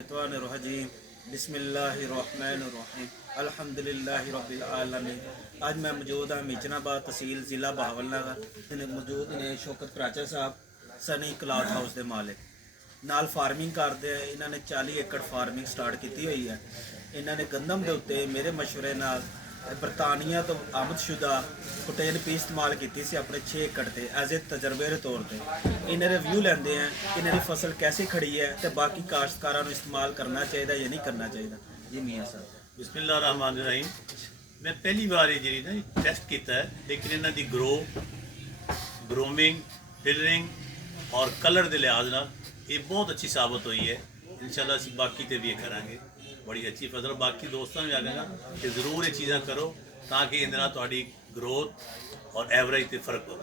रजीम बिस्मिल्लाहिर्रहमानिर्रहीम अल्हम्दुलिल्लाहि रब्बिल आलमीन। आज मैं मौजूद हाँ मिचनाबाद तहसील ज़िला बहावलनगर मौजूद ने शौकत कराचा साहब सनी क्लॉथ हाउस के मालिक नाल फार्मिंग करते हैं। इन्होंने 40 एकड़ फार्मिंग स्टार्ट की हुई है। इन्होंने गंदम के उत्ते मेरे मशवरे नाल बरतानिया तो आमदशुदा कुटेन भी इस्तेमाल की अपने 6 एकड़ से एज ए तजर्बे के तौर पर इन्हें रिव्यू लेंदे हैं कि इन्होंनी फसल कैसे खड़ी है तो बाकी काश्तकारों को इस्तेमाल करना चाहिए या नहीं करना चाहिए। जी मियाँ साहब बिस्मिल्लाहिर्रहमानिर्रहीम। मैं पहली बार ये जी ना टेस्ट किया है, लेकिन इन्हों की ग्रोमिंग टिलरिंग और कलर के लिहाज नाल ये बहुत अच्छी साबित हुई है। इंशाल्लाह असीं बाकी तो भी करांगे। बड़ी अच्छी फसल। बाकी दोस्तों भी आखेगा कि जरूर ये चीज़ा करो ताकि इहदे नाल तुहाडी ग्रोथ और एवरेज ते फर्क हो।